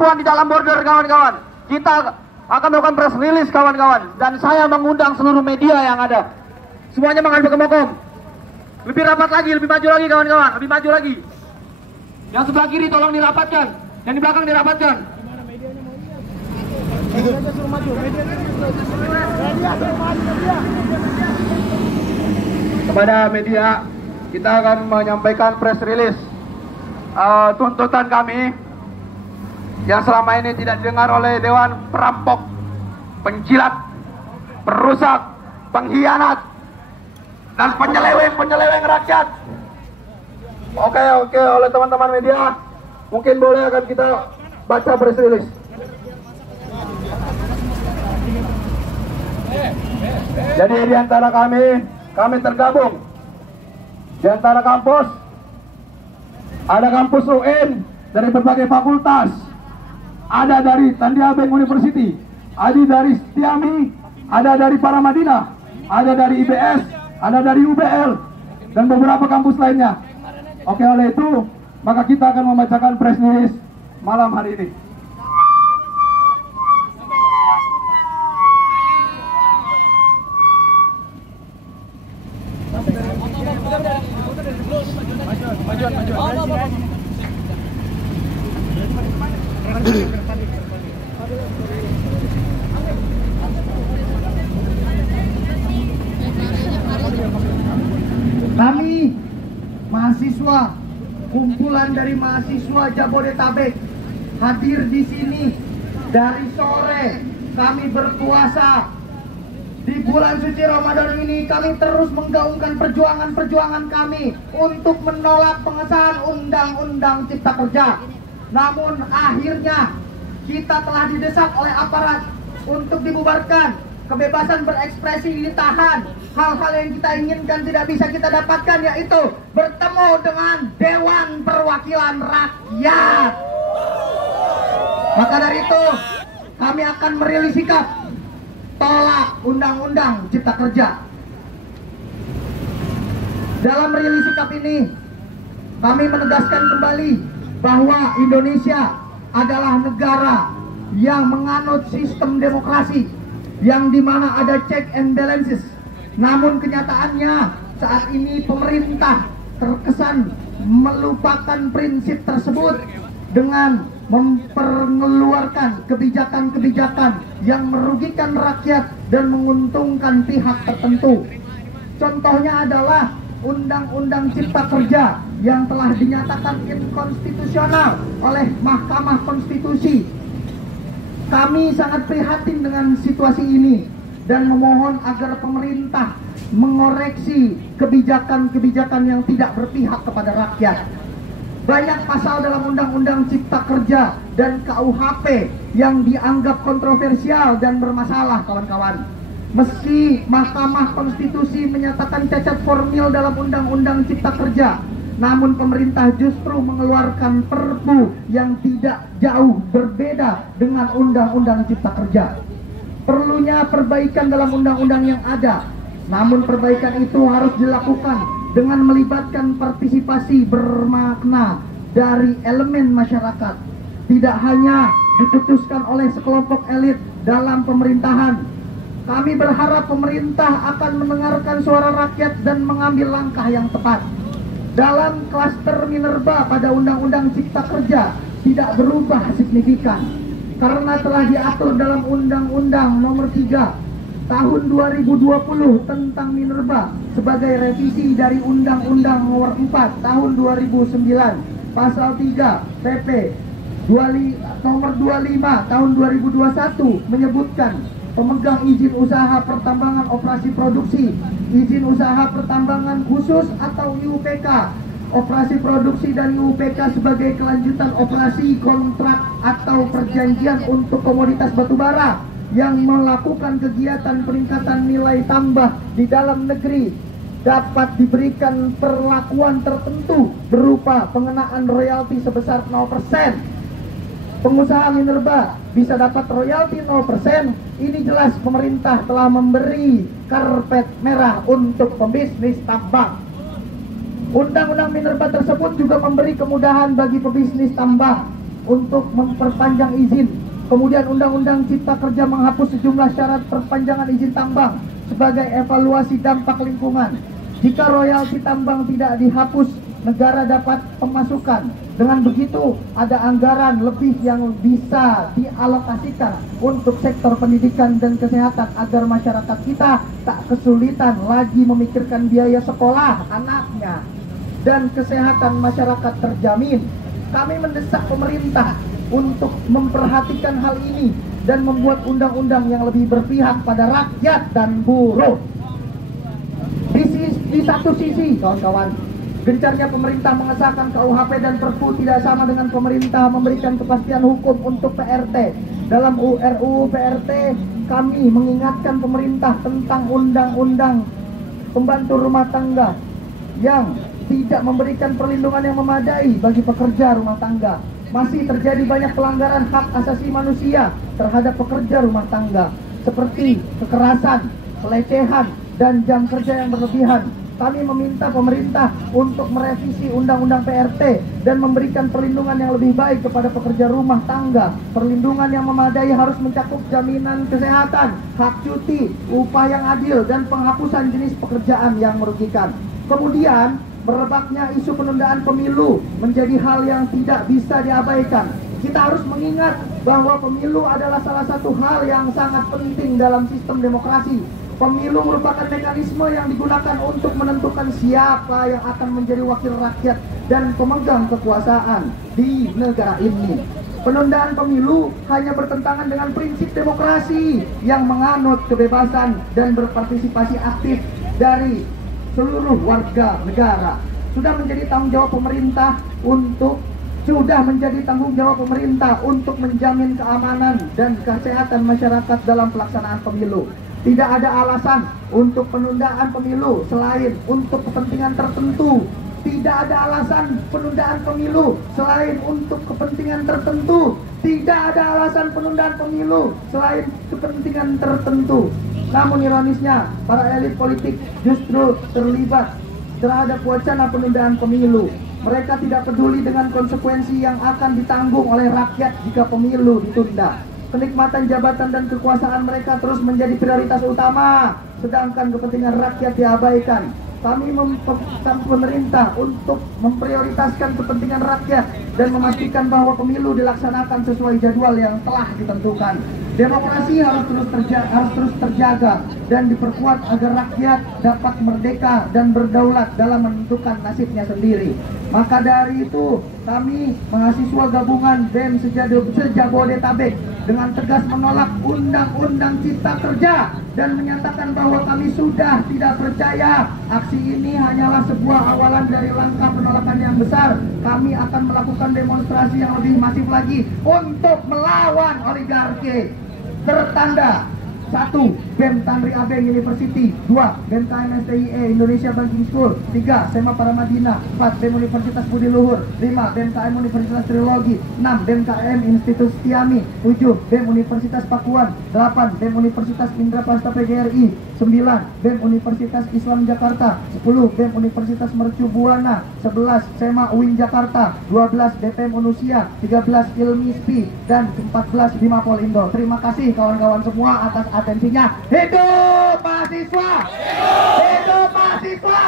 perempuan di dalam border, kawan-kawan. Kita akan melakukan press release, kawan-kawan. Dan saya mengundang seluruh media yang ada. Semuanya menghadap ke Mokom. Lebih rapat lagi, lebih maju lagi, kawan-kawan. Lebih maju lagi. Yang sebelah kiri tolong dirapatkan. Yang di belakang dirapatkan. Kepada media, kita akan menyampaikan press release tuntutan kami yang selama ini tidak didengar oleh Dewan perampok, penjilat, perusak, pengkhianat, dan penyeleweng rakyat. Oke, oleh teman-teman media, mungkin boleh akan kita baca press release. Jadi di antara kami tergabung di antara kampus. Ada kampus UN dari berbagai fakultas, ada dari Tandiabeng University, ada dari Setiami, ada dari Paramadina, ada dari IBS, ada dari UBL, dan beberapa kampus lainnya. Oke, oleh itu maka kita akan membacakan press release malam hari ini. Kami mahasiswa, kumpulan dari mahasiswa Jabodetabek, hadir di sini dari sore. Kami berpuasa di bulan suci Ramadan ini. Kami terus menggaungkan perjuangan kami untuk menolak pengesahan Undang-Undang Cipta Kerja. Namun akhirnya kita telah didesak oleh aparat untuk dibubarkan. Kebebasan berekspresi ditahan. Hal-hal yang kita inginkan tidak bisa kita dapatkan, yaitu bertemu dengan Dewan Perwakilan Rakyat. Maka dari itu kami akan merilis sikap tolak Undang-Undang Cipta Kerja. Dalam merilis sikap ini kami menegaskan kembali bahwa Indonesia adalah negara yang menganut sistem demokrasi, yang dimana ada check and balances. Namun kenyataannya saat ini pemerintah terkesan melupakan prinsip tersebut dengan memperngeluarkan kebijakan-kebijakan yang merugikan rakyat dan menguntungkan pihak tertentu. Contohnya adalah Undang-Undang Cipta Kerja yang telah dinyatakan inkonstitusional oleh Mahkamah Konstitusi. Kami sangat prihatin dengan situasi ini dan memohon agar pemerintah mengoreksi kebijakan-kebijakan yang tidak berpihak kepada rakyat. Banyak pasal dalam Undang-Undang Cipta Kerja dan KUHP yang dianggap kontroversial dan bermasalah, kawan-kawan. Meski Mahkamah Konstitusi menyatakan cacat formil dalam Undang-Undang Cipta Kerja, namun pemerintah justru mengeluarkan Perpu yang tidak jauh berbeda dengan Undang-Undang Cipta Kerja. Perlunya perbaikan dalam undang-undang yang ada, namun perbaikan itu harus dilakukan dengan melibatkan partisipasi bermakna dari elemen masyarakat. Tidak hanya diputuskan oleh sekelompok elit dalam pemerintahan. Kami berharap pemerintah akan mendengarkan suara rakyat dan mengambil langkah yang tepat. Dalam klaster minerba pada Undang-Undang Cipta Kerja tidak berubah signifikan, karena telah diatur dalam Undang-Undang Nomor 3 Tahun 2020 tentang minerba sebagai revisi dari Undang-Undang Nomor 4 Tahun 2009 Pasal 3 PP Nomor 25 Tahun 2021 menyebutkan pemegang izin usaha pertambangan operasi produksi, izin usaha pertambangan khusus atau IUPK, operasi produksi dan IUPK sebagai kelanjutan operasi kontrak atau perjanjian untuk komoditas batubara yang melakukan kegiatan peningkatan nilai tambah di dalam negeri dapat diberikan perlakuan tertentu berupa pengenaan royalti sebesar 0%. Pengusaha minerba bisa dapat royalti 0%. Ini jelas pemerintah telah memberi karpet merah untuk pembisnis tambang. Undang-undang minerba tersebut juga memberi kemudahan bagi pebisnis tambang untuk memperpanjang izin. Kemudian Undang-Undang Cipta Kerja menghapus sejumlah syarat perpanjangan izin tambang sebagai evaluasi dampak lingkungan. Jika royalti tambang tidak dihapus, negara dapat pemasukan. Dengan begitu, ada anggaran lebih yang bisa dialokasikan untuk sektor pendidikan dan kesehatan agar masyarakat kita tak kesulitan lagi memikirkan biaya sekolah anaknya dan kesehatan masyarakat terjamin. Kami mendesak pemerintah untuk memperhatikan hal ini dan membuat undang-undang yang lebih berpihak pada rakyat dan buruh. Di satu sisi, kawan-kawan, gencarnya pemerintah mengesahkan KUHP dan Perpu tidak sama dengan pemerintah memberikan kepastian hukum untuk PRT. Dalam RUU PRT, kami mengingatkan pemerintah tentang undang-undang pembantu rumah tangga yang tidak memberikan perlindungan yang memadai bagi pekerja rumah tangga. Masih terjadi banyak pelanggaran hak asasi manusia terhadap pekerja rumah tangga, seperti kekerasan, pelecehan, dan jam kerja yang berlebihan. Kami meminta pemerintah untuk merevisi Undang-Undang PRT dan memberikan perlindungan yang lebih baik kepada pekerja rumah tangga. Perlindungan yang memadai harus mencakup jaminan kesehatan, hak cuti, upah yang adil, dan penghapusan jenis pekerjaan yang merugikan. Kemudian, merebaknya isu penundaan pemilu menjadi hal yang tidak bisa diabaikan. Kita harus mengingat bahwa pemilu adalah salah satu hal yang sangat penting dalam sistem demokrasi. Pemilu merupakan mekanisme yang digunakan untuk menentukan siapa yang akan menjadi wakil rakyat dan pemegang kekuasaan di negara ini. Penundaan pemilu hanya bertentangan dengan prinsip demokrasi yang menganut kebebasan dan berpartisipasi aktif dari seluruh warga negara. Sudah menjadi tanggung jawab pemerintah untuk menjamin keamanan dan kesehatan masyarakat dalam pelaksanaan pemilu. Tidak ada alasan untuk penundaan pemilu selain untuk kepentingan tertentu. Tidak ada alasan penundaan pemilu selain untuk kepentingan tertentu. Tidak ada alasan penundaan pemilu selain kepentingan tertentu. Namun ironisnya, para elit politik justru terlibat terhadap wacana penundaan pemilu. Mereka tidak peduli dengan konsekuensi yang akan ditanggung oleh rakyat jika pemilu ditunda. Kenikmatan jabatan dan kekuasaan mereka terus menjadi prioritas utama, sedangkan kepentingan rakyat diabaikan. Kami meminta pemerintah untuk memprioritaskan kepentingan rakyat dan memastikan bahwa pemilu dilaksanakan sesuai jadwal yang telah ditentukan. Demokrasi harus terus terjaga dan diperkuat agar rakyat dapat merdeka dan berdaulat dalam menentukan nasibnya sendiri. Maka dari itu, kami mahasiswa gabungan BEM se-Jabodetabek dengan tegas menolak Undang-Undang Cipta Kerja dan menyatakan bahwa kami sudah tidak percaya aksi ini hanyalah sebuah awalan dari langkah penolakan yang besar. Kami akan melakukan demonstrasi yang lebih masif lagi untuk melawan oligarki. Tertanda 1. BEM Tanri Abeng University. 2. BEM KMSTIE Indonesia Banking School. 3. SEMA Paramadina. 4. BEM Universitas Budi Luhur. 5. BEM KM Universitas Trilogi. 6. BEM KM Institut Setiami. 7. BEM Universitas Pakuan. 8. BEM Universitas Indraprasta PGRI. 9. BEM Universitas Islam Jakarta. 10. BEM Universitas Mercu Buana. 11. SEMA UIN Jakarta. 12. BPM Unusia. 13. Ilmispi. Dan 14. Bima Polindo. Terima kasih kawan-kawan semua atas atensinya. Hidup mahasiswa! Hidup mahasiswa!